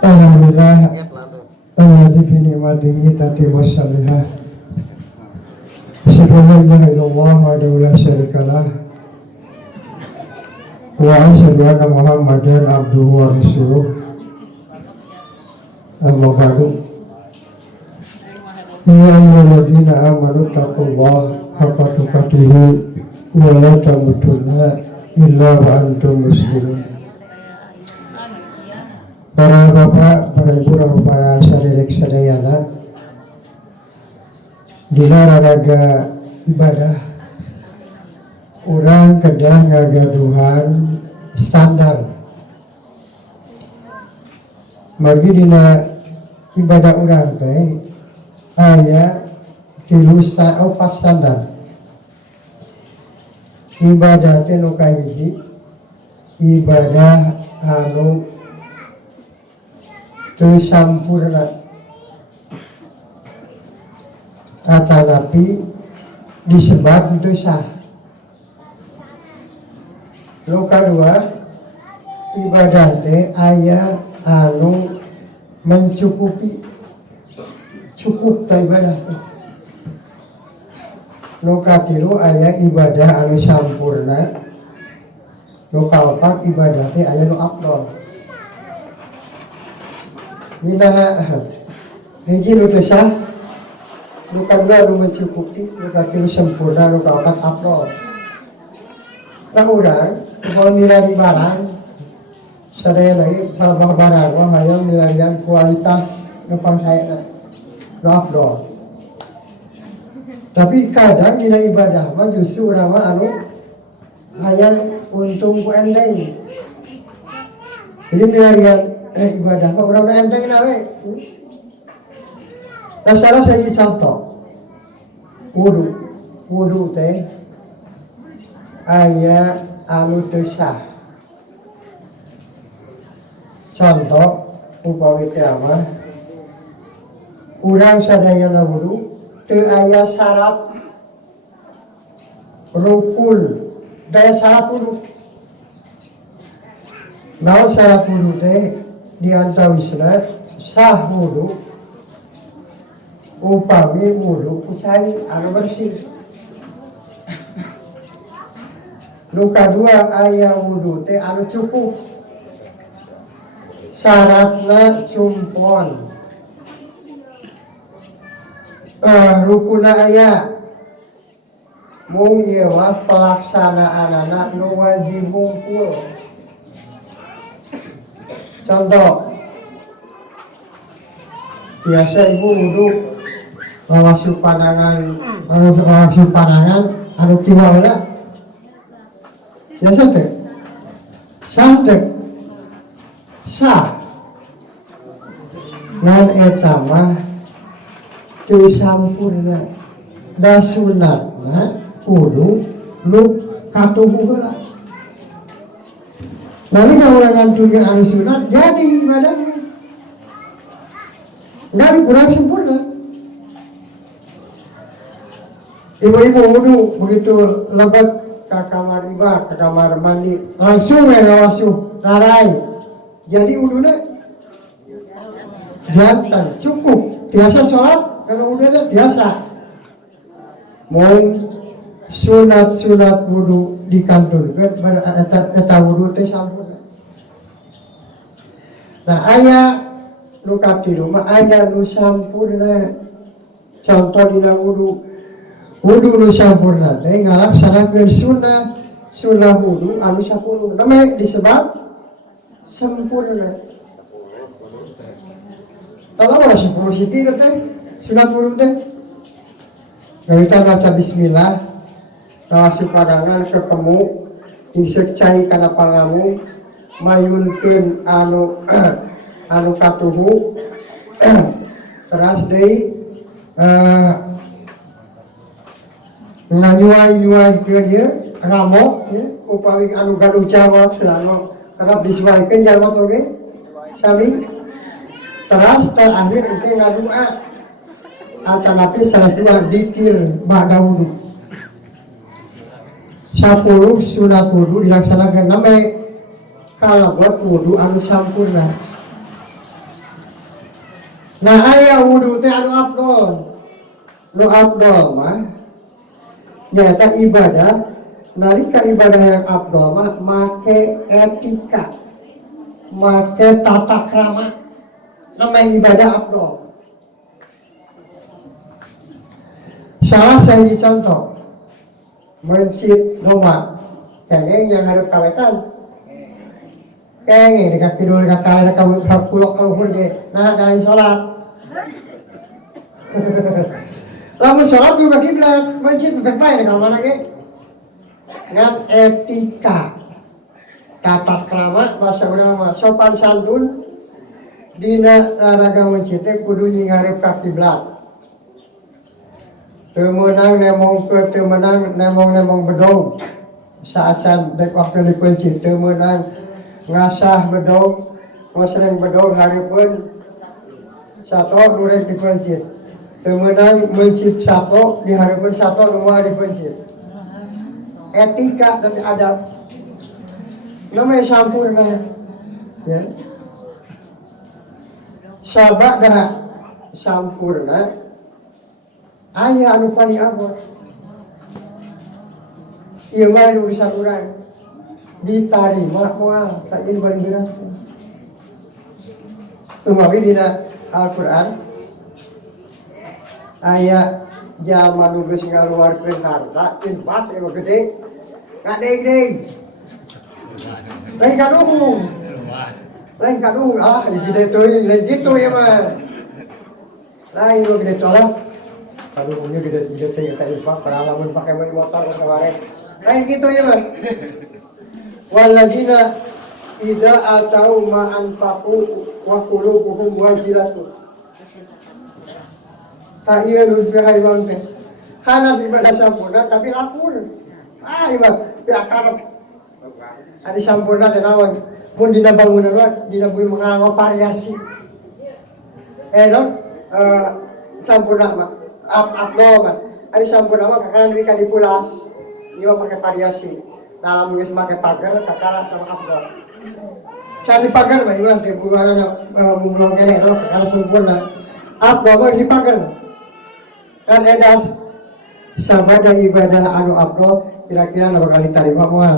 Alhamdulillah alladzi bi ni'matihi tatimmu shalihah. Asyhadu an la ilaha illallah wahdahu la syarikalah wa asyhadu anna Muhammadan abduhu wa rasuluh. Amma ba'du. Ya ayyuhalladzina amanu taqullaha haqqa tuqatih wa la tamutunna illa wa antum muslimun. Para bapak, para ibu, dan para saudara sadayana, dina raraga ibadah urang kedah ngagaduhan standar. Margi dina ibadah urang teh aya 3 4 standar. Ibadah teh nu kahiji ibadah anu teu sampurna atanapi disebab teu sah. Nu kadua ibadah teh aya anu mencukupi, cukup ta ibadah teh. Nu katilu aya ibadah anu sampurna. Nu kaopat ibadah teh aya nu afdol. Dina hiji nu teu sah, nu kadua nu mencukupi, nu katilu sempurna, nu kaopat afdol. Tah urang mau nilai barang sadaya lagi barang mah hayang nilaian kualitas nu pangsaena nu afdol. Tapi kadang dina ibadah mah justru urang mah anu hayang untung ku endeng. Jadi nilaian ibadah kok urang enteng nawe. Nah, salah saya contoh. Wudu teh aya anu teu sah. Contoh upami teh mah urang sadayana wudu teu aya syarat rukun daya syarat wudu. Naon syarat wudu teh diantawisna sah wudu upami wudu ku cai anu bersih. Nu kadua aya wudu teh anu cukup. Syaratna cumpon. Rukuna aya. Mung ieu mah pelaksanaanana nu wajib ngumpul. Contoh, biasa ibu wudu ngawasuh pandangan, anu kiwala. Biasa teh, sah. Ngan eta mah teu sampurna. Da sunatna kudu lu katuhu heula. Nanti kalau ngantunya anu sunat jadi ibadah nggak kurang sempurna. Ibu-ibu wudu begitu lebat ke kamar ibadah, ke kamar mandi langsung ngawasuh narai jadi wudunya jantan cukup biasa sholat kalau wudunya biasa mau sunat wudu dikanturkeun eta wudu teh sampurna. Nah aya nu katilu mah aya nu sampurna. Contoh dina wudu nu sampurna teh ngalaksanakeun sunah wudu anu 10. Namanya disebut sempurna. Kalau ada 10 siti teh sunat wudu teh. Kita baca bismillah, nawasi padangan ketemu, insek cai kana pangamu, mayunkeun anu katuhu, teras deui nganyuai keun ieu ramo, upami anu gaduh jawab selama kerap disuaikeun jalma oge sami. Teras terakhir engke ngadua. Atanapi salah dua dikir ba'da wudu. 10 sunat wudu dilaksanakan namanya kalabat wudu anu sampurna. Nah aya wudu teh anu afdol. Nu afdol mah nyata ibadah. Nalika ibadah yang afdol mah make etika, make tata krama. Namanya ibadah afdol. Salah sahiji contoh mencit doma kengeng yang harus kawetan kengeng dekat kidul dekat kali dekat kulok kaluhur ge nah dari sholat lamun sholat juga kiblat mencit baik-baik dekat mana ge ngan etika tata krama bahasa urang mah sopan santun dina raraga mencit teh kudu nyingarep ka kiblat. Temenang nemong bedog saacan dek waktu dikunci temenang ngasah bedog sering bedog haripun sato nurek dikunci temenang mencit sato di haripun sato nua dikunci etika dan adab namanya sampurna ya sabak dah sampurna ayah anu paling abot ieu mah urusan urang ditarima moal tak ini paling berat umawi dina Al-Qur'an aya jalma nu geus ngaluarkeun harta infak anu gede kadeng-deng lain kaduhung gede teuing lain kitu ieu mah lain nu gede tolak kalau punya gede kita infak pengalaman pakai motor ke kemarin kayak gitu ya man waladina ida atau ma anfaqu wa qulubuhum wajilatun ta iya nu bihai bang teh hanas ibadah sampurna tapi lapur ibadah tidak karep adi sampurna teh naon mun dina bangunan mah dina bumi manganggo variasi sampurna mah abdol kan, ada sampurna mah kakak mereka dipulas, dia pakai variasi, dalam geus pakai pagar, kakak sama abdol. Cari pagar mah iman ke bulan mumulong kene, kakak sempurna. Abdol mah di pagar, kan edas sabada ibadah anu abdol, kira-kira bakal diterima moal.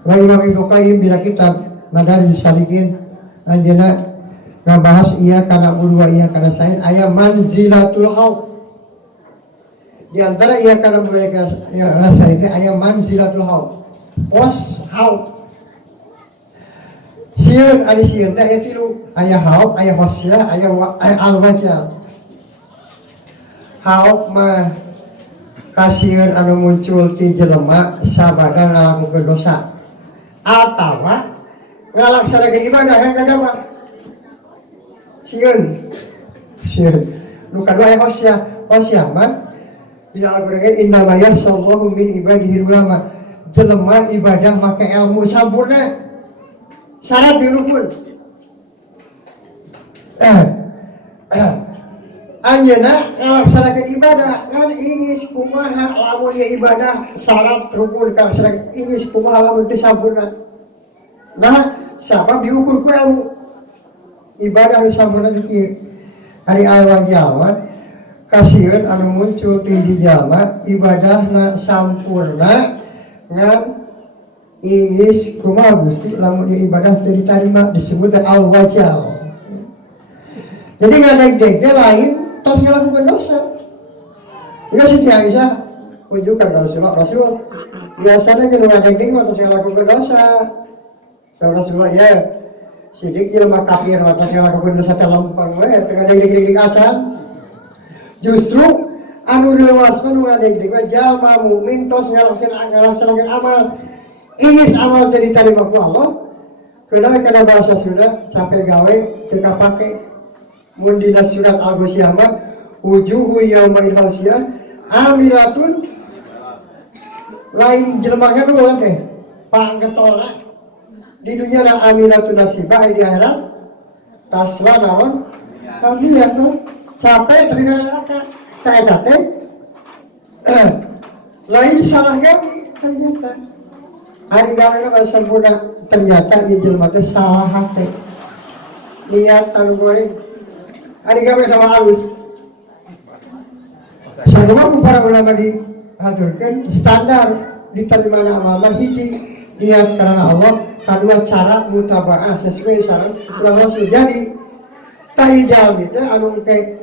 Wa Imam Ibnu Qayyim bila kitab Madarijus Salikin anjeunna ngabahas iya kana ulwa iya kana sain aya manzilatul haud di antara iya kana mereka ya rasa itu aya manzilatul haud pos haud sieun ari sieun teh aya tilu aya haud aya hosya aya al-wajal haud mah kasieun anu muncul ti jelema sabada ngalakukeun dosa atawa ngalaksanakeun ibadah yang kagama sieun nu kadua aya hosya mah dina Al-Qur'an inna ma yasallahu min ibadihi ulama jelema ibadah make ilmu sampurna syarat dirukun anjeunna ngalaksanakeun ibadah ngan ingis kumaha lamun ieu ibadah syarat rukun kalaksanakeun ingis kumaha lamun teu sampurna nah sabab diukur ku ilmu ibadah sampurna kieu ari al-wajal kasieun anu muncul ti jalma ibadahna sampurna ngan ingis kumaha Gusti lamun ieu ibadah teu ditarima disebut al-wajal. Jadi ngadeg-deg teh lain tos ngalakukeun dosa. Ieu Siti Aisyah unjukkan ka Rasul biasana jeung ngadeg-deg mah tos ngalakukeun dosa. Rasulullah ya sidik jelema kafir mah tos ngalakukeun dosa teh lempeng we teu ngadeg-deg acan. Justru anu leuwas nu ngadeg-deg mah jalma mukmin tos ngalaksanakeun amal. Ingis amal teh ditarima ku Allah. Kana bahasa Sunda capek gawe teu kapake. Mun dina surat Al-Ghasyiyah mah wujuhu yaumil hasiyah amilatun lain jelema gadul teh panggetolna di dunia na amilatun nasibah di akhirat tasla naon kamiyah tuh capek tapi neraka kaeta teh lain salah gawe ternyata ari gawe na sempurna ternyata ieu jelema teh salah hate niat anu goreng Ari gawe sama halus. Sabab para ulama dihaturkan standar diterima amal hiji niat karena Allah, kedua cara mutabaah sesuai saran ulama jadi tahijal gitu anu kayak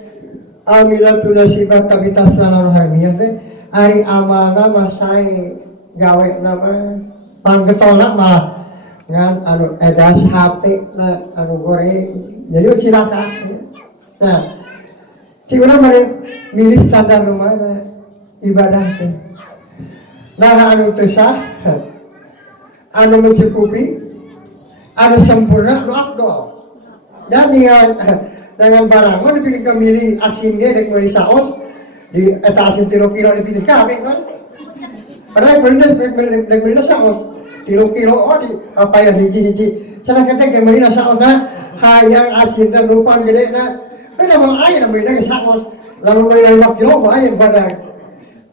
amilatul nasibat kabitas sanan rohaniah teh ari amalna mah sae gawe nama panggetolna malah ngan anu edas hate na anu goreng jadi cilaka. Nah, cina mari milih standar rumah ibadah teh. Nah anu teu sah, anu mencukupi, anu sempurna, anu afdol. Dan dengan barang mau dipikir ke milih asin ge dek meuli saos di eta asin 3 kilo dipilih kabeh kan. Padahal bener dek meuli saos 3 kilo oh di apa ya hiji-hiji. Cenah kete ge meuli saosna hayang asin teh rupan gedena. Kan mau aya na meuli saos. Lalu meuli 5 kilo mah aya badag.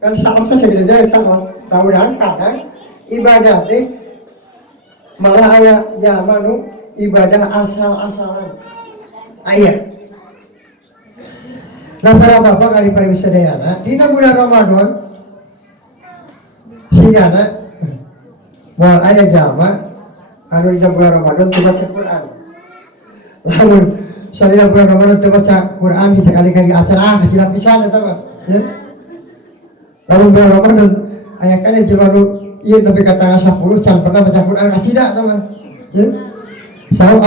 Kan saosna segede saos. Mudah-mudahan kadang ibadah teh malah aya zaman ibadah asal-asalan. Aya. Nah para bapak kali pariwisadayana dina bulan Ramadan sigana moal aya jama anu dina bulan Ramadan teu baca Quran. Lamun salina bulan Ramadan teu baca Quran sekali-kali acara kasiran pisan eta mah ya. Lamun bulan Ramadan aya kan jelema nu ieu nepi ka tanggal 10 can pernah baca Quran kasida eta mah ya. Saur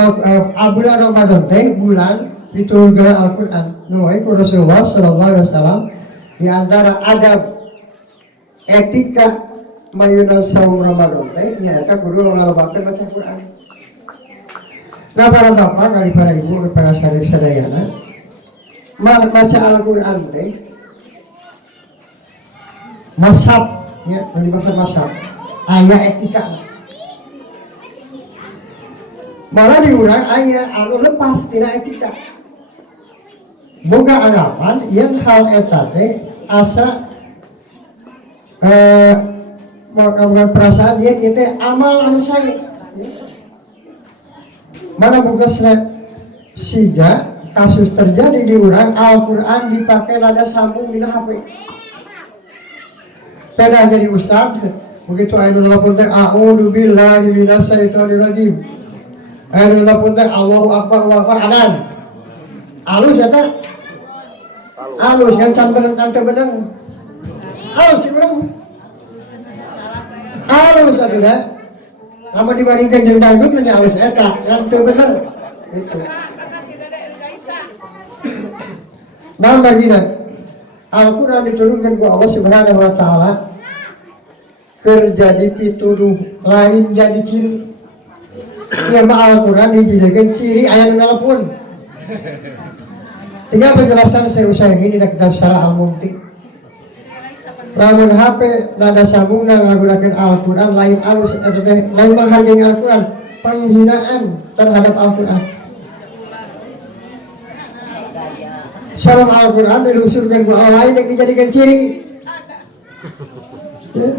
bulan Ramadan teh bulan diturunkan Al-Quran. Nuhai ku Rasulullah sallallahu alaihi wasallam di antara adab etika mayunan saum Ramadan teh nyaeta kudu ngalobakeun baca Quran. Nah para bapak kali para ibu para sadik sadayana baca Al-Quran teh masab ya, di masa masab aya etika. Malah diurang aya anu lepas tina etika. Boga anggapan yen hal eta teh asa makabukan perasaan yen ieu teh amal anu sae. Mana bogasna siga kasus terjadi di urang Al-Qur'an dipakai nada sambung dina HP. Pernah jadi ustaz begitu aya nu nelpon teh a'udzu billahi minasyaitonir rajim. Aya nu nelpon teh Allahu akbar adan. Alus eta alus kan can beneng can teu beneng. Alus sih beneng. Alus atuh lamun dibandingkeun jeung dangdut nya alus eta can teu bener. Gitu. Naon bagina? Al-Qur'an diturunkan ku Allah Subhanahu wa taala keur jadi pituduh lain jadi ciri. Ieu mah Al-Qur'an dijadikeun ciri aya nu nelpon. Tinggal penjelasan saya usahain di kitab Syarah Al-Mumti. Lamun HP nada sambungna ngagunakeun Al-Qur'an lain alus eta teh lain menghargai Al-Qur'an, penghinaan terhadap Al-Qur'an. Salam Al-Qur'an dilusurkeun ku Allah lain yang dijadikan ciri. Ya.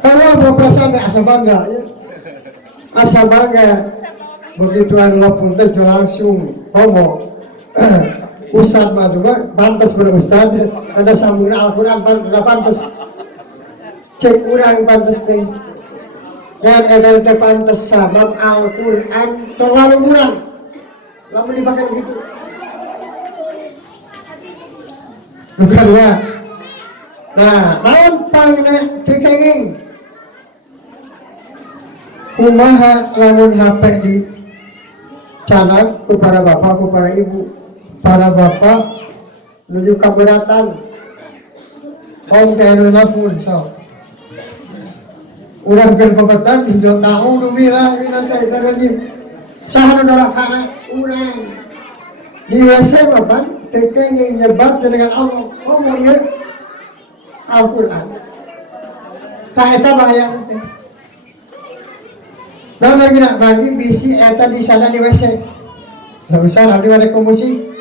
Kalau mau perasaan teh asa bangga ya. Asa bangga begitu anu lapun teh langsung homo ustad mah juga pantas pada ustad ada sambungna Al-Qur'an pantas cek urang pantas teh dan ada teh pantas sabab Al-Qur'an terlalu murah lamun dipakai begitu bukan ya. Nah naon pangna kekenging kumaha lamun HP di canak ku para bapak, ku para ibu. Para bapak menuju keberatan. Om teh anu nafun so. Urang keur pepatan hidup tahu dumilah mina syaitan rajim. Saha nu dorakana urang. Di WC bapak tekeng yang nyebat dengan Allah. Oh mau ieu Al-Qur'an. Tah eta bahaya teh. Nah lagi nak bagi bisi eta di sana di WC. Nggak usah abdi ada musik.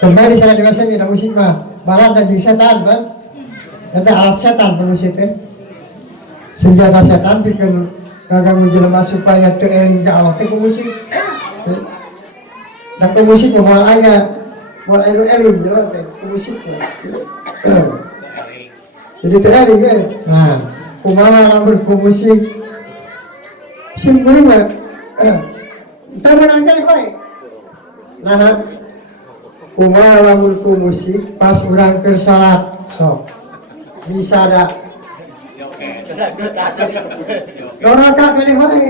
Kembali di sana di WC tidak musik mah. Barat dan jadi setan kan. Eta alat setan musik teh. Senjata setan bikin kagak menjelma supaya teu eling ka Allah teh musik. Nah ke musik mau ayah mau elu jalan ke musik jadi itu eling ya. Nah kumaha lamun ke musik simpul mah kita menangkan kowe. Nah kumaha lamun ke musik pas urang keur salat sok bisa ada doraka kene wae.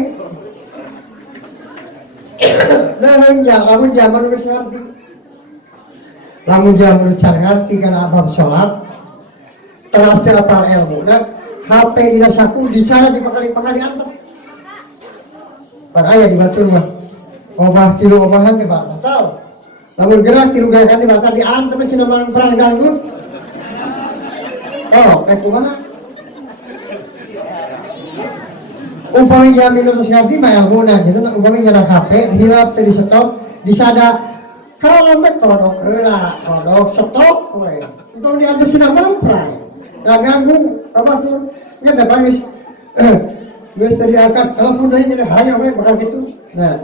Lamun zaman geus ngarti. Lamun zaman geus ngarti kana bab salat. Terasa apal ilmu na HP dina saku di sana dipakali-pakali antar. Pan aya di batur mah. Obah tilu obahan teh batal. Lamun gerak tilu gaya kan batal diantar mah sina perang ganggu. Oh, kayak kumaha? Upami jam minum nganti mah ilmuna, gitu upami nyana HP, hilap teh di stop, disada kalau lembek kodok heula, kodok stop we. Untuk diantar sina perang. Nah ganggu apa tuh? Nggak ada pangis. Gue tadi angkat telepon dari jadi hayo we bakal gitu. Nah,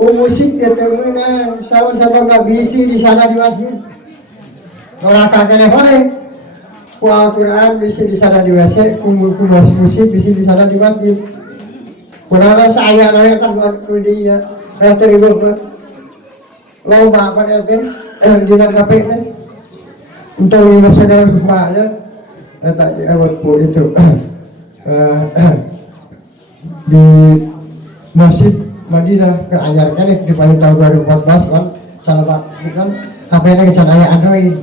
musik ya temen sama-sama nggak bisi di sana di masjid. Orang kagak wae. Ku Al-Quran bisi di sana di WC, ku musik bisi di sana di masjid. Kurang saya nanya kan buat dia, terima kasih. Lomba apa nanti? Di HP nih. Untuk lima saudara rupanya, tadi awalku itu di Masjid Madinah keajarkan di tahun 2014 kan, cara pak kan HP-nya kecan ayah Android.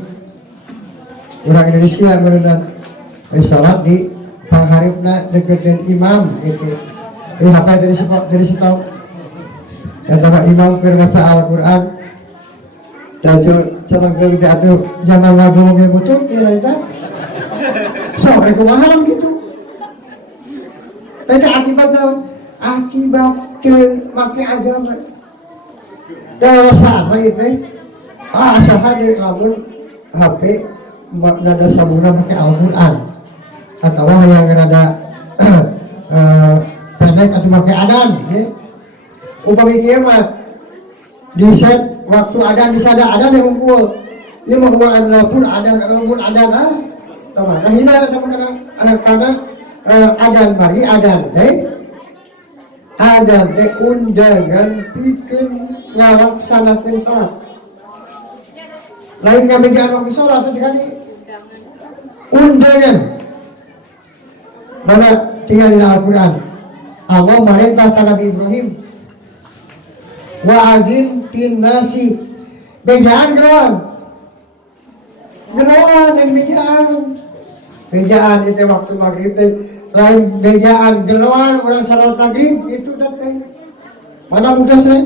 Orang Indonesia berenang sholat di pangharipna deketin imam itu. HP dari situ kata pak imam berbaca Al-Quran dan coba kita tuh jangan ngomong yang betul ya kita sore kumaha gitu. Itu akibat ke make agama kalau sama itu sahadi lamun HP nada sambungan pakai Al-Quran atau yang ada pendek atau pakai adan ya. Upami dia mah di set waktu adan di sana adan yang ngumpul dia mau adan pun adan sama nah hina karena adan bagi adan adan undangan bikin ngalaksanakan sholat lain ngabegaan waktu sholat itu sekali undangan mana tinggal di Al-Quran Allah merintah Nabi Ibrahim wa'adzin fin nasi bejaan geron dan bejaan itu waktu maghrib lain bejaan geroan orang salat maghrib itu datang mana mudah saya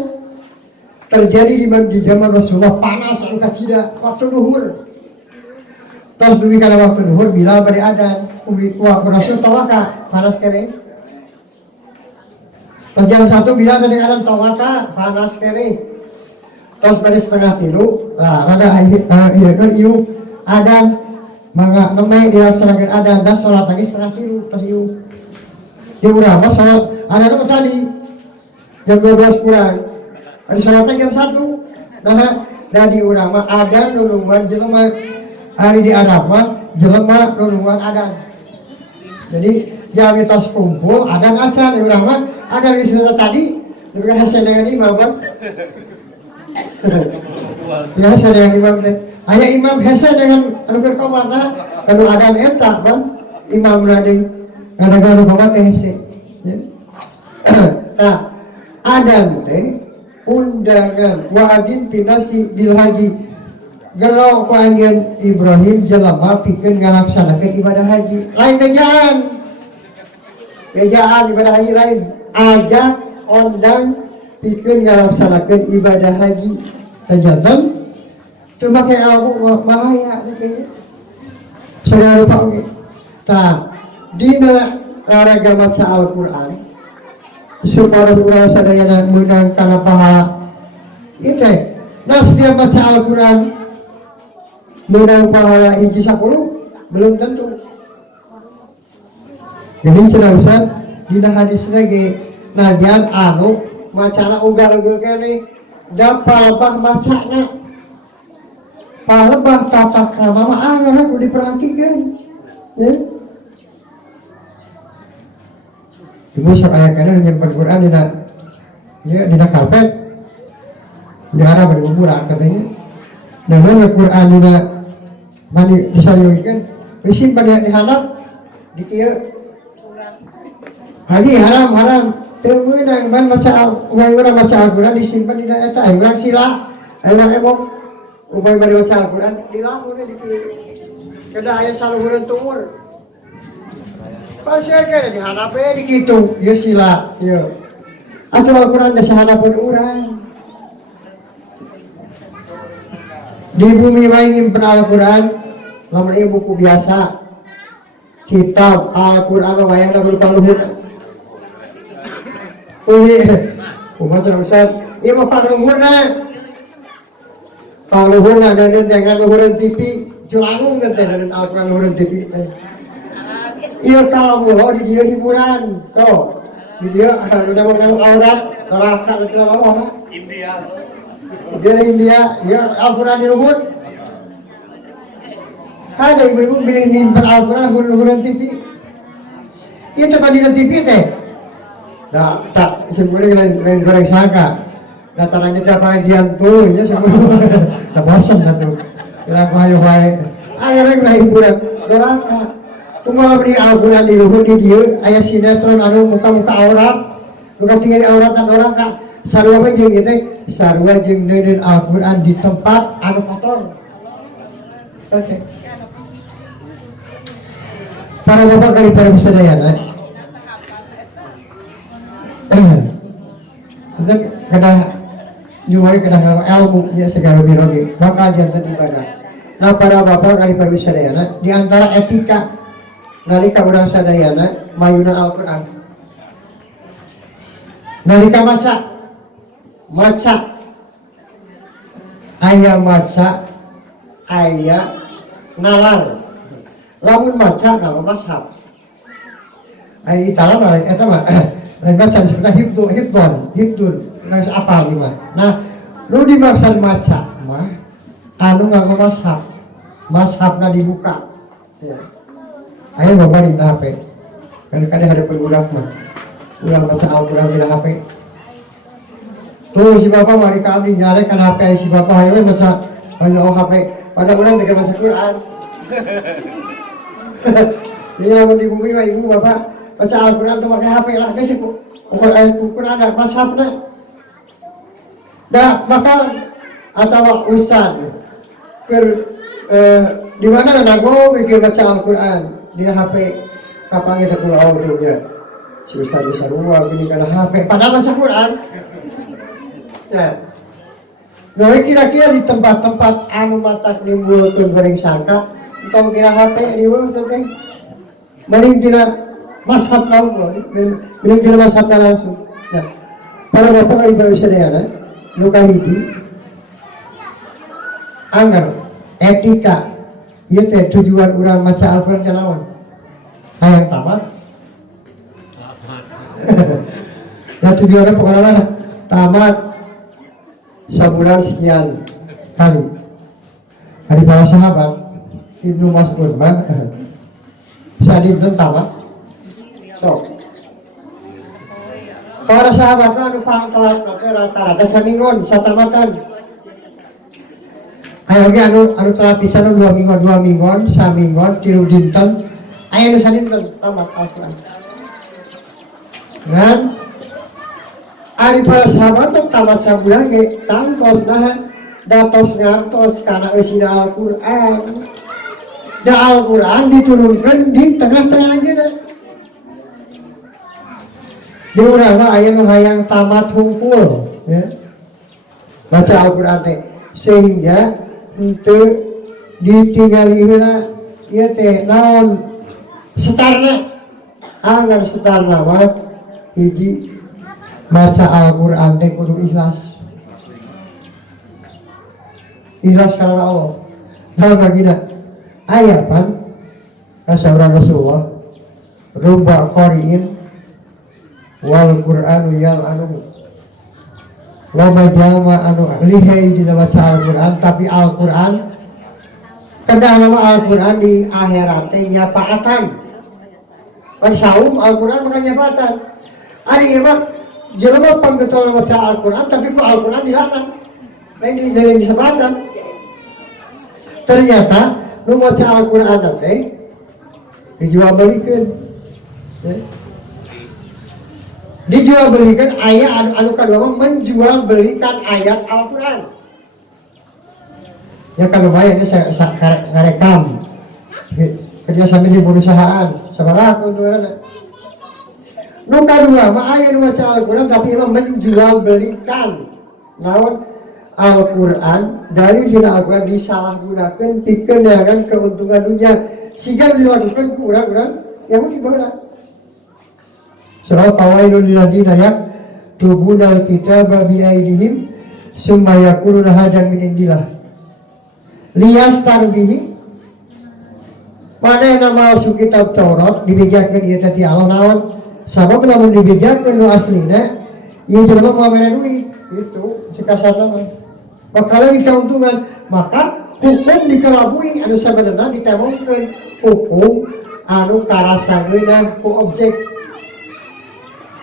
terjadi di zaman Rasulullah panas angkat cida waktu duhur terus demi karena waktu duhur bila beri adan waktu Rasul tawaka panas kene pas jam 1 bila tadi adan tawaka panas kene terus pada setengah tilu lah rada iya kan iu adan mangga nemai dilaksanakan adan dan sholat lagi setengah tilu pas iu di urang mah sholat adan apa tadi jam 12 kurang ada sholatnya jam 1 nah dari urang mah adan nulungan jelema hari di Arab mah jelema nulungan adan jadi jam tas kumpul adan acan di urang mah adan di sana tadi dengan hasil dengan imam kan dengan hasil dengan imam teh ayah imam hasil dengan anu berkomanda anu adan eta kan imam rading gara-gara anu komanda teh hasil nah adan teh undangan wa'adin pinasi bil haji gero ku anjeun Ibrahim jelema pikeun ngalaksanakeun ibadah haji lain bejaan ibadah haji lain ajak ondang pikeun ngalaksanakeun ibadah haji tajanten cuma kayak aku bahaya gitu saya lupa oke tah dina raraga maca Al-Quran supaya urang sadayana meunang kana pahala itu nah setiap baca Al-Quran meunang pahala hiji 10 belum tentu jadi cenah Ustaz dina hadis lagi najan anu macana ugal-ugal kene da palebah macana palebah tata krama mah anggar aku diperhatikan ya. Ibu sok aya kana yang Al-Qur'an dina karpet di arah bari murah katanya. Dan Al-Qur'an dina mani disarieukeun simpan di handap di kieu lagi haram teu meunang ban maca urang maca Al-Qur'an disimpan dina eta urang sila urang emok umay bari maca Al-Qur'an dilamun di kieu kada aya saluhureun tumur pasieun di handap di kitu ieu sila ieu atuh Al-Qur'an da sahanapeun urang di bumi mah nyimpen Al-Qur'an lamun ieu buku biasa kitab Al-Qur'an wayang berupa luhur umat terusan ieu mah pangluhurna dan dengan luhureun TV julangung teh dan Al-Qur'an luhureun TV ieu kalau mulo di dieu hiburan tuh di dieu udah mau aurat neraka teh lawan India ya Al-Qur'an di luhur. Ada ibu-ibu beli nyimpen Al-Qur'an luhureun TV. Ieu teh di TV teh. Nah, tak sebenarnya lain goreng sangka. Datangannya teh pengajian tuh ya sebenarnya. Tak bosan atuh. Kira hayu wae. Akhirnya hiburan neraka. Kumaha beli Al-Qur'an di luhur di dieu aya sinetron anu muka-muka aurat. Muka tinggal di auratan orang ka sarua mah jeung ieu teh sarua jeung neuneun Al-Qur'an di tempat anu kotor. Oke. Para bapak kali para sadayana. Untuk kada nyuwai kada ilmu nya segala birogi bakal jantan ibadah. Nah para bapak kali para sadayana di antara etika nalika urang sadayana mayuna Al-Qur'an. Nalika maca aya maca aya nalar lamun maca kalau mashab aya talam eta mah lain baca disebutna hibdun geus apal ieu mah. Nah nu dimaksud maca mah anu nganggo mashabna dibuka ya aya bawa di HP kan ada budak mah ulang baca Al-Qur'an di HP tuh si bapak mari ka abdi nyare kan HP si bapak hayu baca anu HP pada ulang teh baca Quran. Ini lamun di bumi mah ibu bapak baca Al-Qur'an tuh pakai HP lah geus ukur ayat Quran ada mashabna. Da bakal atau ustaz di mana nago bikin baca Al-Qur'an di HP kapange sakulah audio nya. Si ustaz di sarua gini kana HP padahal baca Quran. Ya. Nah, kira-kira di tempat-tempat anu matak nimbulkeun goreng sangka, engkau kira HP dieu teh. Mending dina mashab langsung, mending dina mashab langsung. Nah, para bapak ibu sadayana, nu kahiji anggar etika ieu teh tujuan urang maca Al-Qur'an teh naon? Hayang tamat. Ya tujuanna pokona tamat sebulan sekian kali. Hari para sahabat Ibnu Mas'ud mah sadinten tamat. Sok. Para sahabat mah anu pangkelat rata-rata samingon satamatan. Aya ge anu telat pisan 2 minggon, saminggon, 3 dinten, aya nu sadinten tamat Al-Qur'an. Ngan ari para sahabat teh tamat sabulan ge tangtos nah datos ngantos kana eusina Al-Qur'an. Da Al-Qur'an diturunkeun di tengah-tengah ajeuna. Di urang mah aya nu hayang tamat hungkul ya. Baca Al-Qur'an teh sehingga henteu ditingalieuna ieu teh naon setarna anggar setarna mah hiji maca Al-Qur'an teh kudu ikhlas. Ikhlas karena Allah. Naon bagina? Aya pan kasaurang Rasulullah rubba qari'in wal Qur'anu yal'anuhu. Wa majama anu lihai dina maca Al-Qur'an, tapi Al-Qur'an kedah nama Al-Qur'an di akhirat teh nyapaatan. Pan saum Al-Qur'an maka nyapaatan. Ari emang jelema panggetul maca Al-Qur'an tapi ku Al-Qur'an dilarang. Lain dari disebatan. Ternyata nu maca Al-Qur'an teh dijual belikan. Dijual belikan ayat anu kadua menjual belikan ayat Al-Qur'an. Ya kan lumayan saya ngarekam. Kerja sampai di perusahaan, sabaraha keuntunganna. Nu kadua mah aya nu maca Al-Qur'an tapi emang menjual belikan naon Al-Qur'an dari dina Al-Qur'an disalahgunakeun pikeun dengan keuntungan dunia sehingga dilakukan ku urang-urang Yahudi baheula. Surah Fawailul lil ladzina yaktubuna al-kitaba bi aydihim summa yaquluna hadza min indillah liyastar bihi. Mana nama masuk kitab Taurat dibejakeun ieu teh ti Allah naon sabab lamun dibejakeun nu aslina ieu jelema moal mere duit itu sikasana mah bakal keuntungan maka hukum dikelabui anu sabenerna ditemongkeun hukum anu karasangeuna ku objek.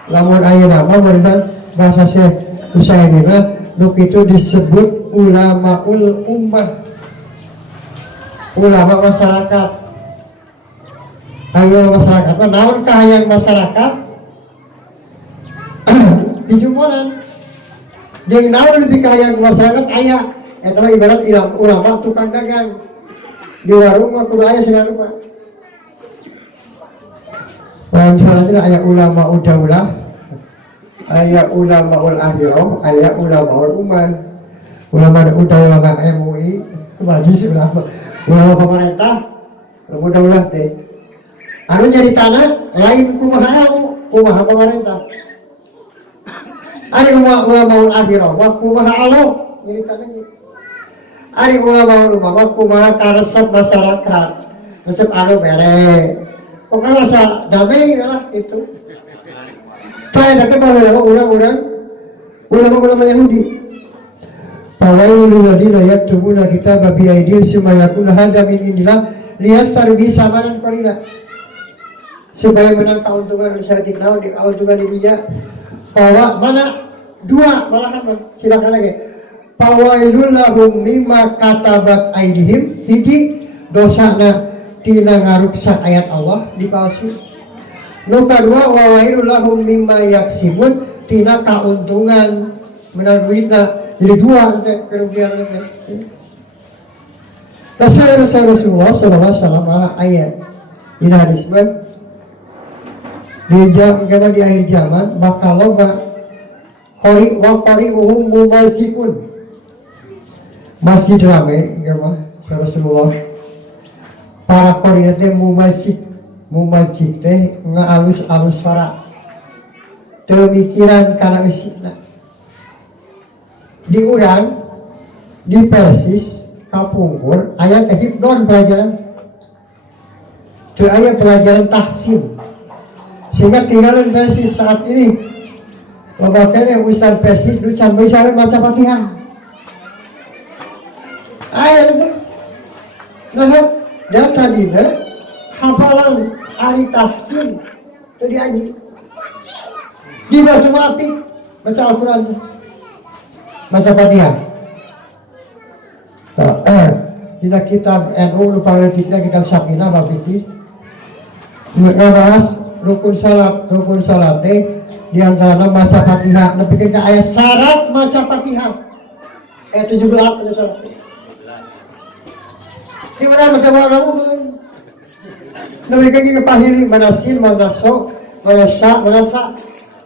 Lamun ayeuna mah meureun bahasa Syekh Utsaimin nu kitu disebut ulamaul ummah, ulama masyarakat. Ayo masyarakat naon kahayang masyarakat dijumponan jeung naon di kahayang masyarakat aya eta mah ibarat ulama tukang dagang di warung mah kudu aya segala rupa. Dan selanjutnya aya ulama udaulah, aya ulama ul akhirah, aya ulama ul uman. Ulama udaulah MUI, bagi ulama pemerintah, udaulah teh. Anu nyari tanah lain kumaha ilmu, kumaha pemerintah. Ari ulama ul akhirah, wa kumaha Allah nyari tanah. Ari ulama ul uman, wa kumaha karesep masyarakat. Resep anu bere. Pokoknya rasa damai lah itu. Saya datang bahwa ulama Yahudi. Fawailul lil ladzina yaktubuna kitaba bi aydihim summa yaquluna hadza min indillah liyastar bi samanan qalila. Supaya menang keuntungan syariat naon di keuntungan di dunia. Bahwa mana dua malahan silakan lagi. Fawailul lahum mimma katabat aydihim hiji dosana tina ngaruksak ayat Allah dipalsu. Nu kadua wa wailul lahum mimma yaksibun tina kauntungan menang duitna. Jadi dua teh kerugian teh. Rasulullah sallallahu alaihi wasallam ayat ini hadis di akhir zaman bakal loba qari mumasikun masjid rame gimana Rasulullah para qari teh mumasik teh ngaalus-alus suara pemikiran kana usina diurang di Persis kapungkur ayat hibdon pelajaran itu ayat pelajaran tahsin sehingga tinggalan Persis saat ini makanya Ustaz Persis itu can bisa baca Fatihah ayat itu nah dan tadinya hafalan ari tahsin itu diaji di bawah api baca Al-Quran baca Fatihah. Di kitab NU lupa kitab Sakinah Bapiki ngebahas rukun salat di antara baca Fatihah tapi ke ayat syarat baca Fatihah ayat 17 ada syarat di mana baca walaupun nabi kaki kepahiri manasil manasok manasa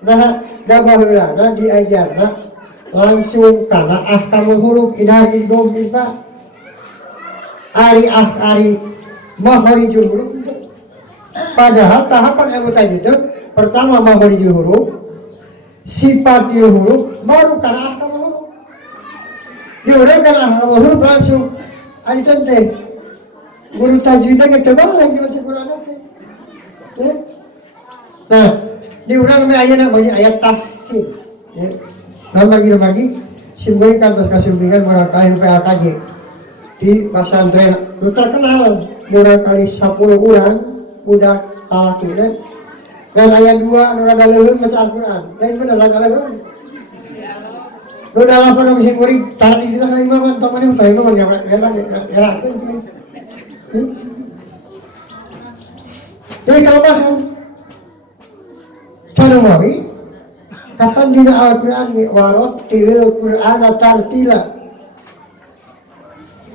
nah dabahula nah diajar nah langsung karena ahkamul huruf idhar idgham ikhfa ari mahorijul huruf padahal tahapan ilmu tajwid itu pertama mahorijul huruf sifatil huruf baru karena ahkamul huruf diurang karena ahkamul huruf langsung ari teh guru tajwidnya coba lagi baca Quran ya nah diurang me ayat tahsin ya Nah bagi simbolik kantos kasumbingan moral kali PLKJ di pesantren nu terkenal moral kali 10 orang budak laki dan ayat 2 nu rada leuheung maca Al-Qur'an lain bener rada leuheung nu dalam pada simbolik tadi kita ka imaman pamane tah imaman ya jadi kalau bahan cara mawi kapan dina Al-Quran ni warot tilil Quran tartila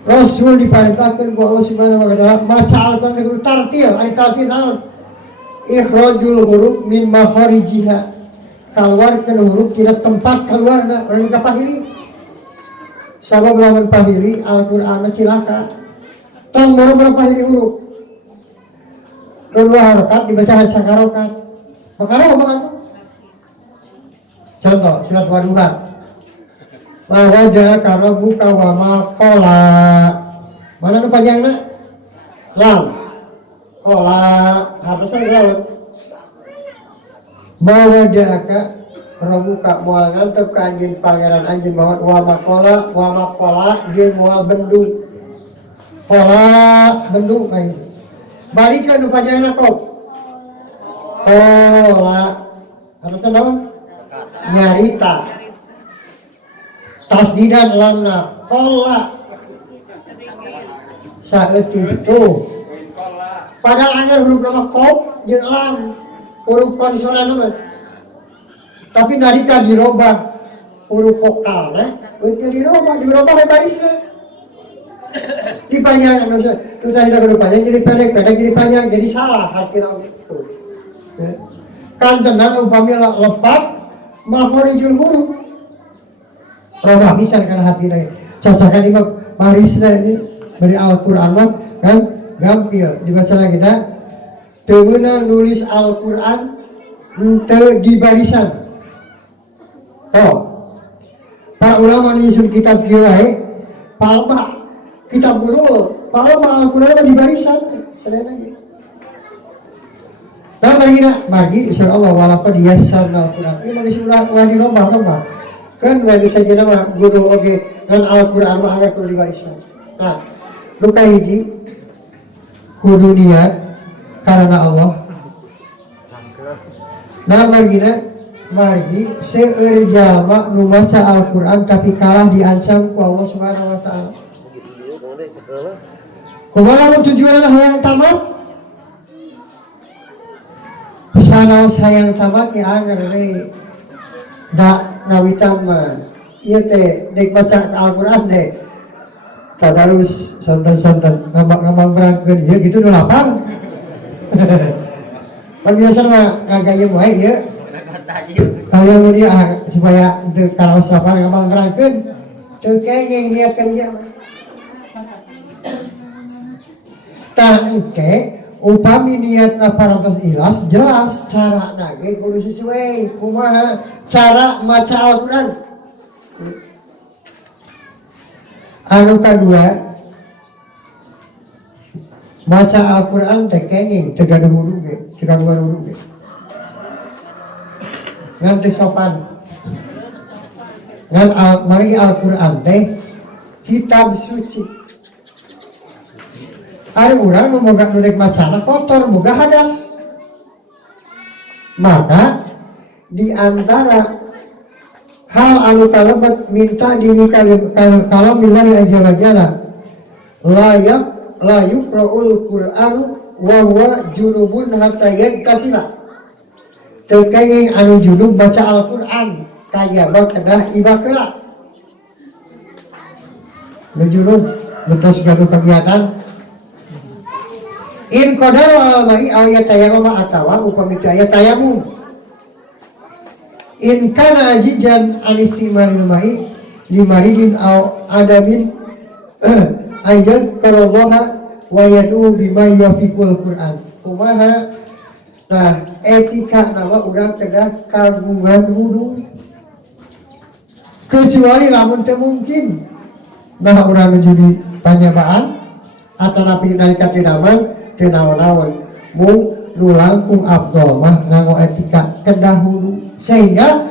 Rasul diperintahkan ku Allah subhanahu wa ta'ala maca Al-Quran dengan tartil ari tartil naon ikhrajul huruf min makharijiha keluarkan huruf tina tempat keluarna urang kapahili sabab lawan pahili Al-Quran cilaka tong baru pahili huruf kedua harokat dibaca sakarokat makaro banget. Contoh surat Waduha Mawaja karabuka wa makola mana nu panjangna lam kola harusnya lawan Mawajaka karabuka moal ngantep ka anjeun pangeran anjeun bahwa wa makola jeung moal bendung pola bendung lain balikan nu panjangna kok kola harusnya naon nyarita tasdidan lamna kola saeutik tuh padahal anggar huruf nama kop jeung lam huruf konsonan mah tapi narika dirobah huruf vokalna teu dirobah we barisna dipanjang maksudnya tu tadi dah panjang jadi pendek jadi panjang jadi salah hakina gitu kan tenan upami lepat mahorijul huruf robah bisa kana hatina cacakan imam barisna ini dari Al-Qur'an mah kan gampil dibaca lagi dah teu meunang nulis Al-Qur'an teu di barisan para ulama nyusun kitab kieu wae palma kitab guru palma Al-Qur'an di barisan lagi dan bagi insyaallah walaupun yassarna Al-Qur'an ieu mah surah wadi rombah kan wadi sajana mah guru oge dan Al-Qur'an mah anggar kudu di barisan nah luka hiji kudu niat karena Allah nah margi seueur jalma nu maca Al-Qur'an tapi kalah diancam ku Allah Subhanahu wa taala kumaha tujuanna hayang tamat sanaos hayang tamat ya anggar we da ngawitan mah ieu teh dek baca Al-Qur'an deh tadarus santan-santan ngambang berangkeun ieu kitu nu lapar kan biasa mah ngagayem wae ieu hayang dia supaya teu karaos lapar ngambang berangkeun teu kenging niatkeun dia tah engke upami niatna parantos ikhlas jelas cara nage kudu sesuai kumaha cara maca Al-Qur'an anu kadua maca Al-Qur'an teh kenging teu gaduh huruf ge teu gaduhan huruf ge ngan teu sopan ngan mari Al-Qur'an teh kitab suci ari urang nu boga nu dek macana kotor boga hadas maka di antara hal anu kalebat minta diri kalau billahi azza wa jalla la yuqra'ul Qur'an wa huwa junubun hatta yaktasila teu kenging anu junub baca Al-Qur'an kaya bakedah ibakela nu junub betos gaduh kegiatan in qadaru al-ma'i aw yatayammum atawa upami ayat tayamum in kana ajijan an istimalil ma'i limaridin aw adamin ayat karawaha wa yad'u bima yufiqul Qur'an kumaha nah etika nama urang kedah kagungan wudu kecuali lamun teu mungkin nah urang jadi panyabaan atanapi nalika teu naman teu naon-naon mung nu langkung afdol mah nganggo etika kedah wudu sehingga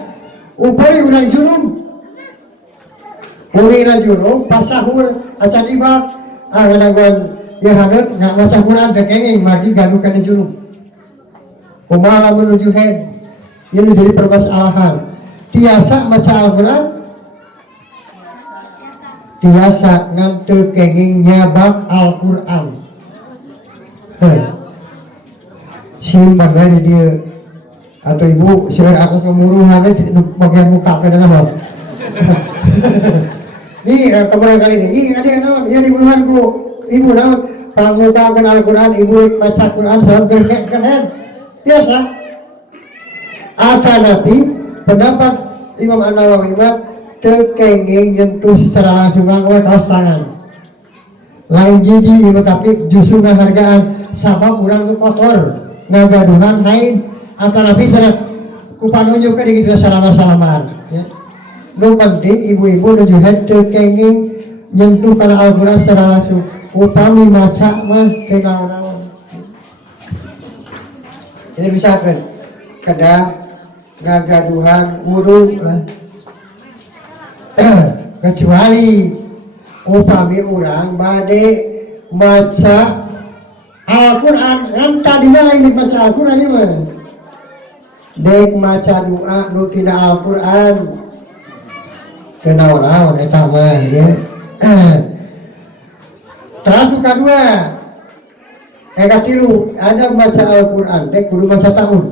upaya urang junub Uli na juro, pasahur, acan ibak, nganagon, ya hangat, nggak ngaca Quran, kekengeng, magi gadukan na juro. Kumala menuju head, ini jadi permasalahan. Tiasa maca Al-Quran, tiasa ngantu kengeng nyabak Al-Quran. Simpan dari dia, atau ibu, siapa aku ngemuruhan aja, bagian muka ke dalam. Ini kemarin kali ini, ada naon, ya dibunuhan ku, ibu naon, pangupakan Al-Quran, ibu baca Quran, salam keren, biasa. Ada Nabi, pendapat Imam An-Nawawi mah tekengeng nyentuh secara langsung oleh kaos tangan. Lain gigi, tapi justru menghargaan sabab orang itu kotor, ngagaduhan lain. Ada Nabi sana kupanunjuk ke di kita salaman. Ya. Nu penting ibu-ibu nuju head tekenging nyentuh kana Al-Quran secara langsung. Upami maca mah kenaon-naon. Ini bisa kan? Kedah ngagaduhan wudu lah. Kecuali upami orang bade maca Al-Quran kan tadinya ini baca Al-Quran ini mah. Dek maca doa nu tina Al-Quran. Kenaon-naon eta mah ya. Terus kedua, katilu ada baca Al-Quran, dek kudu baca tahun.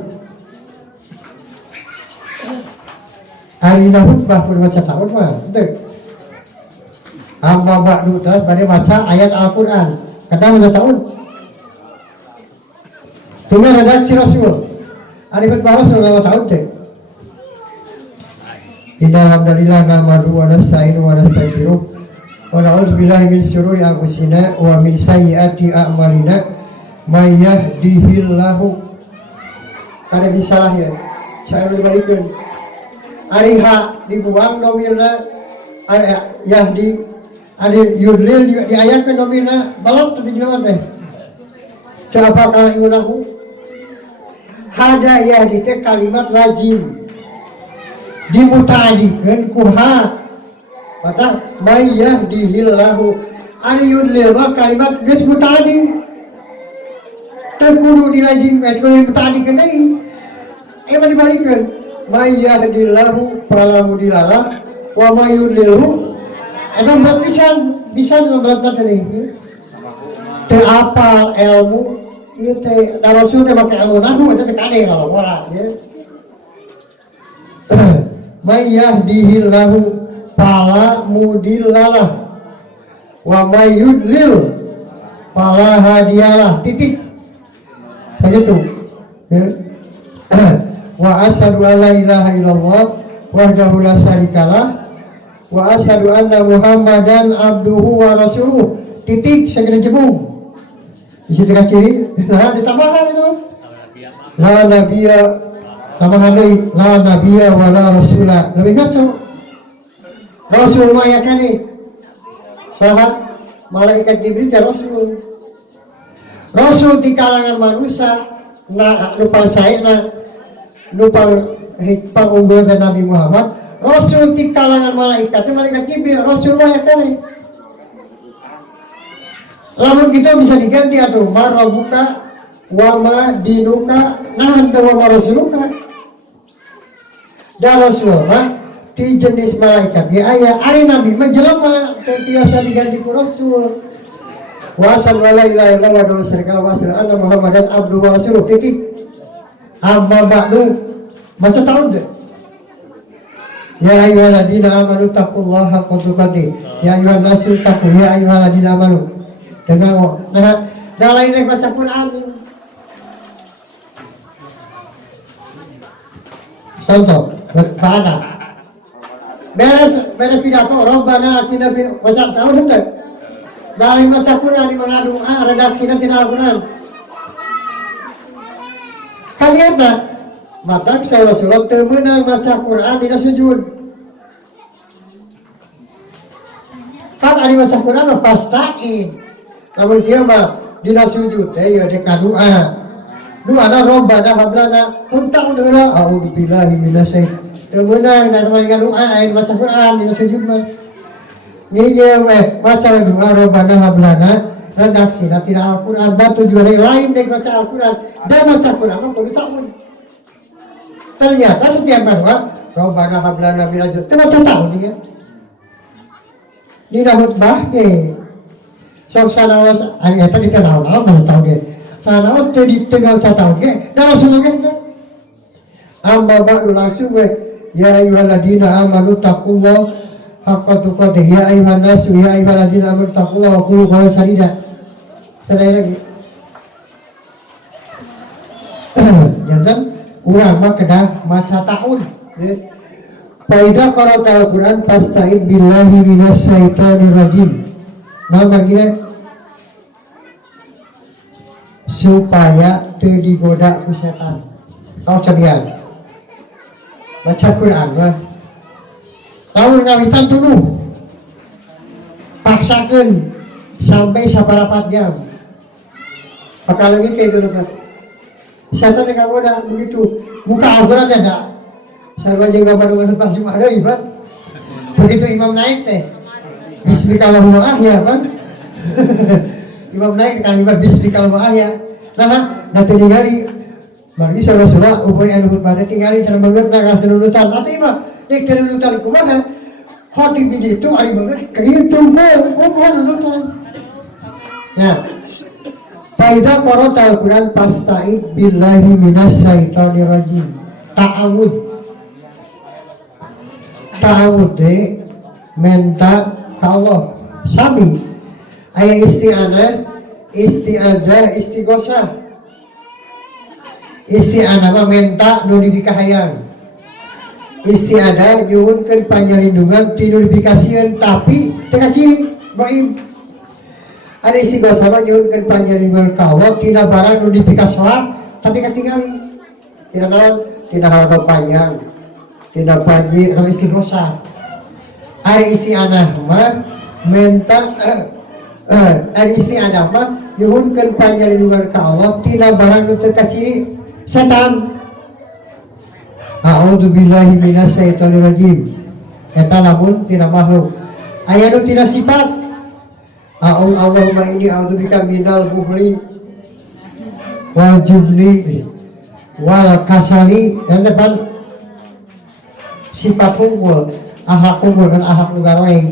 Hari khutbah kudu baca tahun mah, betul. Amma ba'du terus pada baca ayat Al-Quran, kadang baca tahun. Tinggal redaksi Rasul. Hari khutbah Rasul baca tahun dek. Inna hamdalillah nahmadu wa nasta'inu wa nastaghfiruh wa na'udzu billahi min syururi anfusina wa min sayyiati a'malina may yahdihillahu. Kada disalah ya. Saya berbalikan. Ari ha dibuang domirna, ari yahdi, ari yudlil diayatkeun domirna, balok teh jelema teh. Siapa kana iunahu? Hada yahdi teh kalimat lazim. Dimutadikeun ku ha maka may yahdihillahu ari yudlil wa kalimat geus mutadi teu kudu dilajim kudu dimutadikeun deui emang dibalikeun may yahdihillahu fala mudhillalah wa may yudlilhu eta berat bisa beratna teh teu apal ilmu ieu teh da Rasul teh make ilmu nahwu eta teh kade kalau ora ya. May yahdihillahu fala mudhillalah wa may yudlil fala hadiyalah titik begitu ya. Wa asyhadu an la ilaha illallah wahdahu la syarikalah wa asyhadu anna muhammadan abduhu wa rasuluh titik segede jebung isi tiga ciri nah ditambahan itu la nabiyya tambahan deui la nabiyya wa la rasula lebih ngaco Rasul maya kani sahabat malaikat Jibril dan Rasul di kalangan manusia na lupang saya na lupang unggul dan Nabi Muhammad Rasul di kalangan malaikat Jibril Rasul maya kani lamun kita bisa diganti atau marabuka wama dinuka nahan wama rasuluka dan Rasulullah di jenis malaikat ya ayah ari nabi menjelma tiasa diganti ku Rasul wa sallallahu alaihi wa sallam wa sallam anna muhammadan abduhu wa rasuluh titik amma ba'du macam tahun deh ya ayyuhalladzina amanu taqullaha haqqa tuqatih ya ayyuhan nasu taqu ya ayyuhalladzina amanu dengar nah lain baca Quran contoh pada beres pidato Rabbana atina fil baca tahun hendak dari baca Quran di mengadu redaksi dan tidak Al-Quran kalian tak maka Rasulullah temenang baca Quran tidak sujud kan ada baca Quran pastain namun dia mah tidak sujud ya dia doa ada Rabbana hablana untang deura a'udzubillahi minasyaitonir temenang dan teman doa ain baca Quran di sujud mah Baca doa Rabbana hablana redaksi tidak Al-Quran batu juga lain dari baca Al-Quran dan baca Al-Quran kudu tahun. Ternyata setiap doa Rabbana hablana minal itu baca tahun dia. Di khutbah sok sanaos eta kita naon mau tahu ge. Sanaos teu ditengah cataun ge, da Rasulullah ge. Amma ba'du langsung we ya ayyuhalladzina amanu taqullaha haqqa tuqatih ya ayyuhan nasu ya ayyuhalladzina amanu taqullaha wa qulu qawlan sadida. Terus lagi. Jangan urang mah kedah maca taun. Faida qara'ta al-Qur'an fasta'id billahi minas syaitonir rajim. Nah begini supaya teu digoda ku setan. Kau cabian. Baca Quran mah. Tahun ngawitan tuluh. Paksakeun sampai saparapat jam. Apalagi kayak gitu kan. Setan yang goda begitu. Muka Al-Qur'an ada. Sarwa jeung baru pas Jumat deui, Pak. Begitu imam naik teh. Bismillahirrahmanirrahim, Pak. Imam naik kalimat bismillahirrahmanirrahim. Nah teu ningali bagi saudara-saudara upaya anu pada tingali cara banget na nunutan atuh mah nek teu nunutan kumaha hati bidi itu ari banget kehitung kumaha nunutan ya faida qara'ta al-Qur'an fasta'id billahi minas syaitonir rajim ta'awud minta ka Allah sami aya isti'adah istighosah isti'anah mah minta nu dibikahayang isti'adah nyuhunkeun panjalindungan ti nu dibikasieun tapi teu ciri goib ada istighosah mah nyuhunkeun panjalindungan ka Allah tina barang nu dibikasoan tapi katingali tina naon tina harta panjang tina banjir kalau istighosah ari isti'anah mah minta ari isti'anah mah nyuhunkeun panjalindungan ka Allah tina barang nu teu kaciri setan. A'udzu billahi minas syaitonir rajim. Eta lamun tina makhluk. Aya nu tina sifat. Allahumma inni a'udzubika minal bukhli wal jubni wal kasali dan depan sifat unggul, akhlak unggul dan akhlak nu gareng.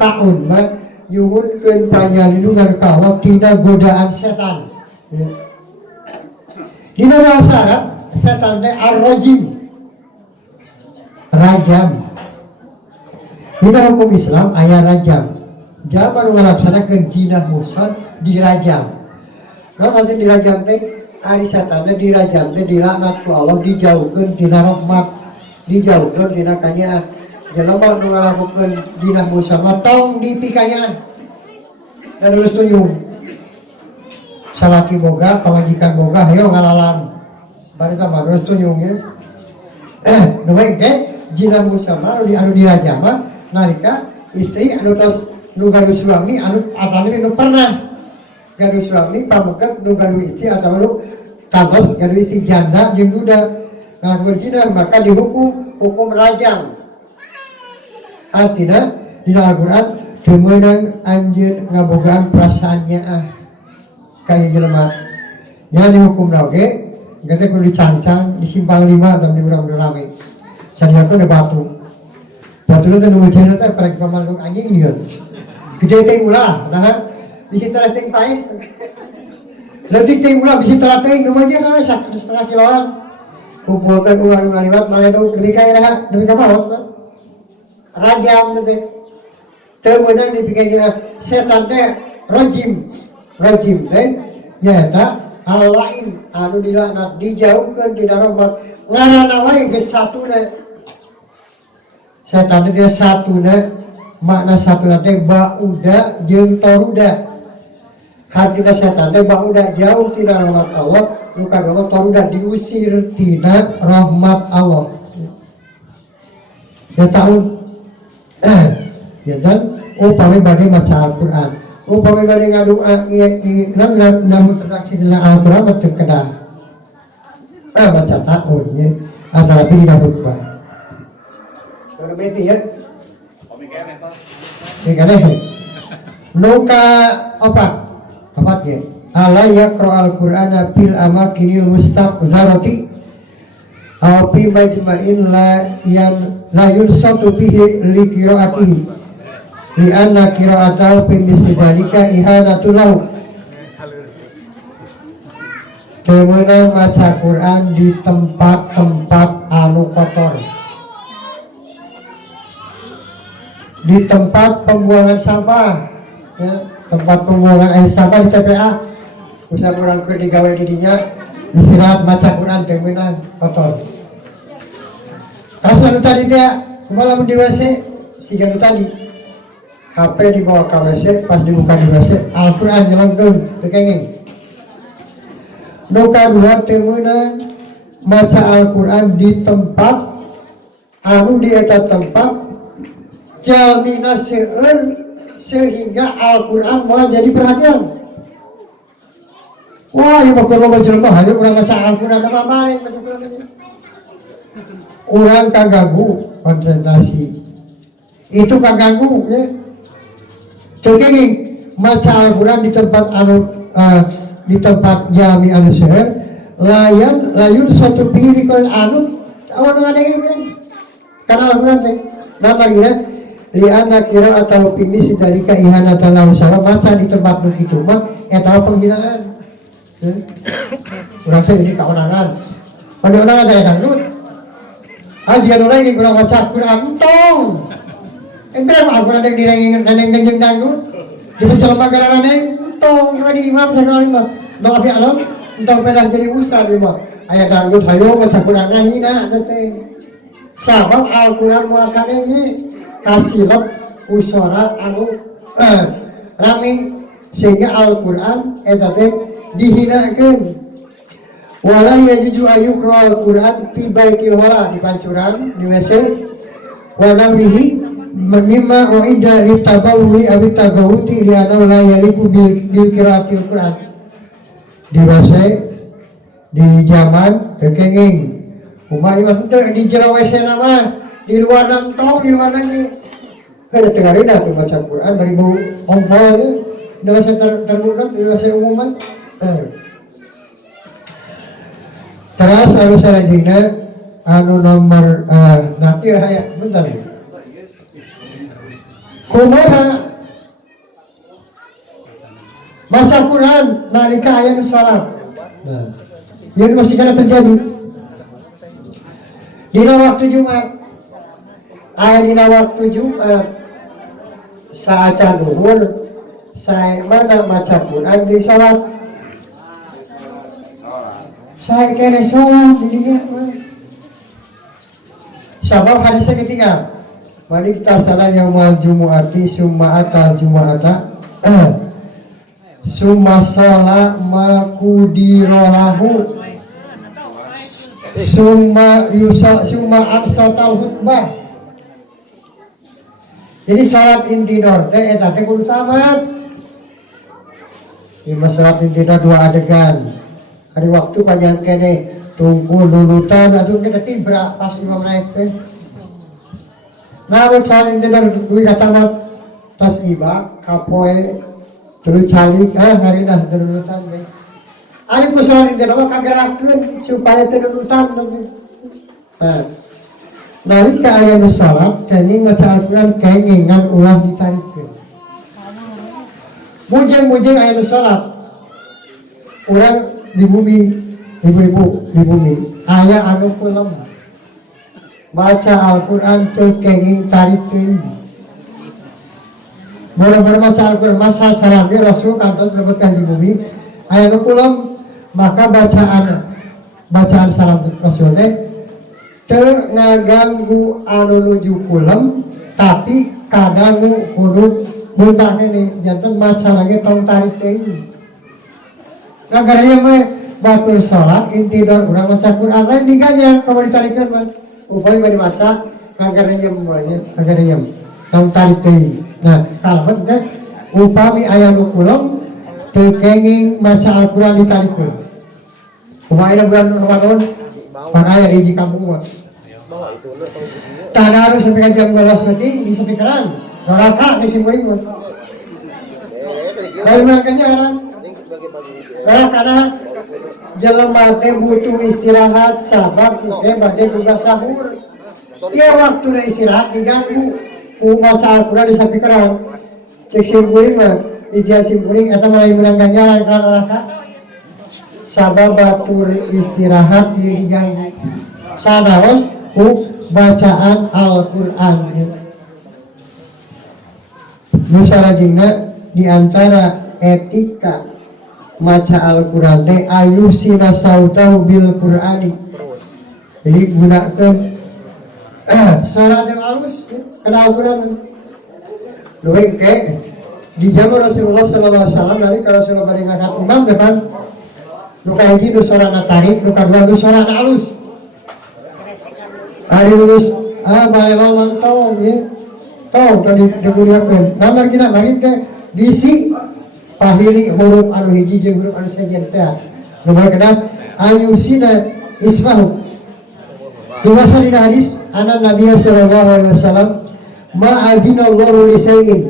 Taun mah nyuhunkeun panjalindungan ka Allah tina godaan setan. Di bahasa Arab setan teh ar-rajim rajam. Di hukum Islam aya rajam. Jaman ngalaksanakeun jinah mursal dirajam. Nah maksud dirajam teh ari setan teh dirajam teh dilaknat ku Allah dijauhkeun tina rahmat, dijauhkeun tina kanyaan. Jelema nu ngalakukeun jinah mursal mah tong dipikayaan. Dan terus tuyung. Salaki boga, pamajikan boga, ayo ngalalam. Bari tambah terus tuyungnya. Nu bae ge jinah musama anu dirajam mah nalika istri anu tos nu gaduh suami anu atane nu pernah gaduh suami pamegat nu gaduh istri atawa nu kantos gaduh istri janda jeung duda ngaku zina maka dihukum hukum rajam. Artinya di Al-Qur'an teu meunang anjeun ngabogaan perasaannya kayak jelema nya dihukum oge gete kudu dicancang di simpang 5 dan di urang rame sadiakeun batu teh nu cenah teh parek pamandung anjing dia gede teh ulah nah bisi teh teh pae leutik teh ulah bisi teh teh nu mah jeung setengah kiloan kumpulkeun uang ngaliwat maledog demi ka iraha demi ka maot rajam teh teu meunang dipikeun setan teh rajim teh nyaeta al-lain anu dilaknat dijauhkeun tina rahmat ngaranna wae geus satuna setan teh satuna makna satuna teh bauda jeung toruda hatina setan teh bauda jauh tina rahmat Allah nu kagama toruda diusir tina rahmat Allah ya tahu ya dan upami bade maca Al-Qur'an upami bade ngadoa namun terdaksi dalam Al-Quran betul kedah baca tahun ya antara pilih dan khutbah kalau berarti ya Ini kan nuka opat ya. Ala yaqra al-Qur'ana fil amakinil mustaqzarati aw fi majma'in la yunsatu bihi li qira'atihi li anna qira'atahu fi misdalika ihanatul lahu. Kemenang maca Quran di tempat-tempat anu kotor, di tempat pembuangan sampah ya, tempat pembuangan air sampah di TPA usah kurang ke digawe didinya istirahat maca Quran kemenang kotor. Kasus tadi dia malam di WC si janu tadi HP dibawa ke WC, pas dibuka di WC Al-Quran nyelengkeung tekenging. Nuka dua temenang maca Al-Quran di tempat anu di eta tempat jalmina seueur sehingga Al-Quran mau jadi perhatian. Wah, ieu mah kudu jelema hayu urang maca Al-Quran apa main urang kaganggu konsentrasi. Itu kaganggu ya. Tekenging maca Al-Quran di tempat anu di tempat jami anu seueur layun satu pilih Quran anu awan ngadengin kan karena Al-Quran teh namanya liana kira atau pimis dari keihanatan lahu salam maca di tempat begitu mah eta penghinaan. Urang teh ini kaonangan pada orang ada dangdut ajian urang ge urang maca Quran entong engke mah Al-Quran dek direngeng kanjeng dangdut jadi jelema garana entong di imam sakali mah dong abi alam entong pedah jadi usah di mah aya dangdut hayo maca Quran ngahina teh sabab Al-Quran moal kadenge kasilep usara anu rame sehingga Al-Quran eta teh dihinakeun. Wala yajuju ayuqra al-Quran fi baitil wala di pancuran di WC wa namihi mimma uida litabawuli aw tagawuti li anna la yaliku bil qiraatil Quran di WC di zaman kekenging umpama imam teu di jero WC nama di luar nantong di luar nanti kada tengarina tuh baca Quran dari bau ompol di WC terbuka di WC umuman. Terus anu selanjutnya anu nomor nanti aya bentar ya. Kumaha baca Quran nalika aya nu salat. Nah, ieu masih kana terjadi. Dina waktu Jumat. Dina waktu Jumat saat duhur saya mana maca Quran di salat. Saya kena sholat di dia. Sabab hadisnya ketiga. Mari kita salat yaumal jumu'ati summa atal jumu'ata. Summa sholat makudirolahu. Summa aksatal hutbah. Jadi sholat intidor teh eta teh kudu tamat. Di sholat intidor dua adegan. Hari waktu panjang kene tunggu lulutan atau kita tibra pas imam naik teh. Nah, sholat intidor duwi katamat tas ibak kapoe terus calik harina lulutan teh. Ari ku sholat intidor kagerakeun supaya teu lulutan. Nah, nalika aya nu salat kenging maca Al-Quran kengingan ulah ditarikeun. Mujeng-mujeng aya nu salat. Urang di bumi, ibu-ibu di bumi aya anu kulem baca Al-Quran teu kenging tarik teuing. Boro-boro maca Al-Quran masa carage Rasul kantos lebet ka di bumi aya anu kulem maka bacaan salam Rasul teh teu ngaganggu anu nuju kulem tapi kadangu kudu muntah kene janten maca lagi tong tarik teuing. Gara ieu mah batur salat intidor urang maca Quran lain diganyang kalau ditarikeun mah upami bade maca ngagareyem we ngagareyem tong tarik teuing. Nah kalebet teh upami aya nu kulem teu kenging maca Al-Quran ditarikeun. Kumaha bulan Ramadan pan aya di hiji kampung mah tanah harus sampai jam 12 nanti bisa pikiran neraka di simpuling mah kalau makanya orang karena jelema teh butuh istirahat sabar teh bade juga sahur dia waktu istirahat diganggu baca Al-Quran di sapikiran cek simpuling mah ijazah simpuling eta mulai menang ganjaran kana neraka sabar batur istirahat diganggu sadaos bacaan Al-Quran musarajingna diantara etika maca Al-Quran teh ayusina sautahu bil Qur'ani jadi gunakan suara yang halus kana Al-Quran luwih ke di zaman Rasulullah SAW dari kalau Rasulullah bari ngangkat imam depan nu kahiji nu suarana tarik nu kadua nu suarana halus ari lulus bae mantau ye tong tadi digunakeun namar gina mari ke bisi pahili huruf anu hiji jeung huruf anu sejen teh nu bae kana ayusina ismahu diwasa dina hadis anak Nabi sallallahu alaihi wasallam ma azina Allahu li syai'in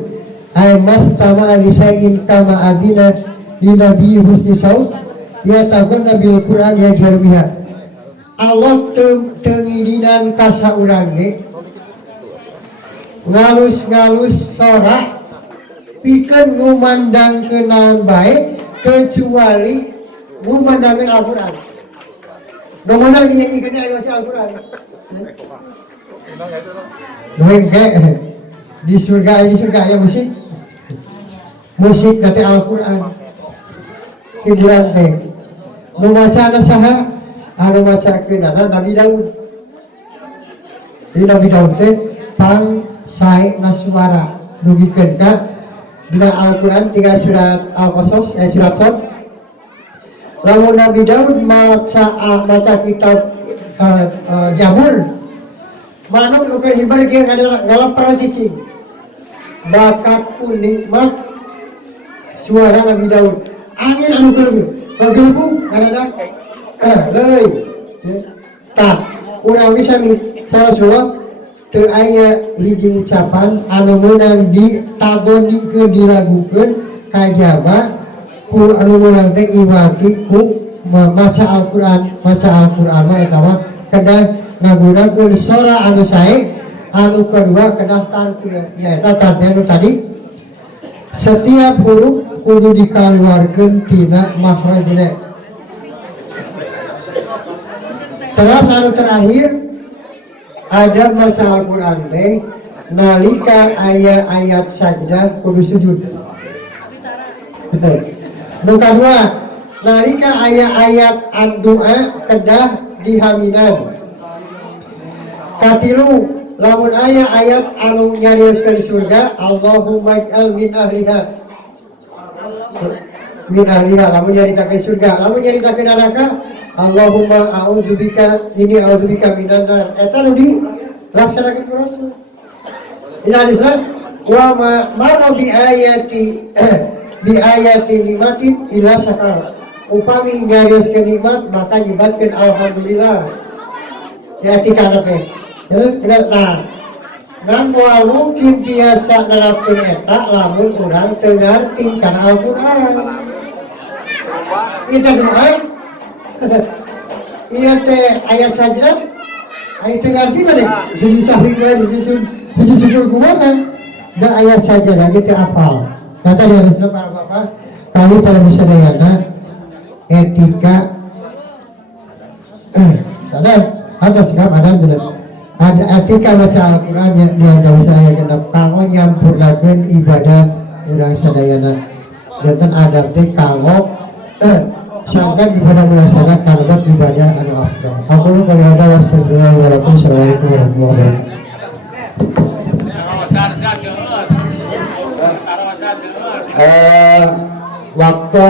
ay mastama li syai'in kama azina li nabi husni saut ya tagunna bil Qur'an ya jarbiha Allah tengidinan kasa urang ge ngalus-ngalus sorak pikeun ngumandangkeun bae kecuali ngumandangkeun Al-Qur'an. Domana dia ingin ayat Al-Qur'an. Di surga ya musik. Musik nanti Al-Qur'an. Hiburan teh. Nu macana saha? Anu macakeun Nabi Daud. Di Nabi Daud teh pang sae suara dugikeun ka dina Al-Qur'an 3 surat Al-Qasas surat Shad. Lamun Nabi Daud maca kitab Zabur manuk nu keur hibar ge ngalapar cicing bakat ku nikmat suara Nabi Daud angin anu keur bagelbung karena leuy tah urang bisa mi Rasulullah teu aya hiji ucapan anu meunang ditagonnikeun dilagukeun kajaba ku anu meunang teh iwati ku maca Al-Qur'an mah eta mah kedah ngagunakeun sora anu sae anu kedua kedah tartil nyaeta tartil anu tadi setiap huruf kudu dikaluarkeun tina makhrajna. Terus anu terakhir ada maca Al-Qur'an teh nalika aya ayat sajdah kudu sujud. Betul. Nu kadua nalika aya ayat doa kedah dihaminan. Katilu lamun aya ayat anu nyarioskeun surga Allahumma ij'al min ahliha. Min ahliha lamun nyaritakeun surga, lamun nyaritakeun neraka Allahumma a'udzubika minan nar. Eta nu dilaksanakeun ku Rasul. Ini hadisna wa ma bi ayati nikmatin ila sakar. Upami nyarioskeun nikmat maka nyibatkeun alhamdulillah. Ya tikana teh. Nah, ngan moal mungkin biasa nerapkeun eta lamun urang teu ngarti kana Al-Qur'an. Kita doa iya teh ayat sajdah ayat teh ngarti mah deh sujud sahwi sujud syukur kumaha da ayat sajdah lagi teh apal kata dia Rasulullah para bapak kali para musadayana etika ada sikap ada etika baca Al-Quran yang dia saya genap kanggo nyampurnakeun ibadah urang sadayana janten adab teh kanggo sangkan ibadah melaksana karena ibadah anu afdal. Aku nu kali ada wassalamualaikum warahmatullahi wabarakatuh. Waktu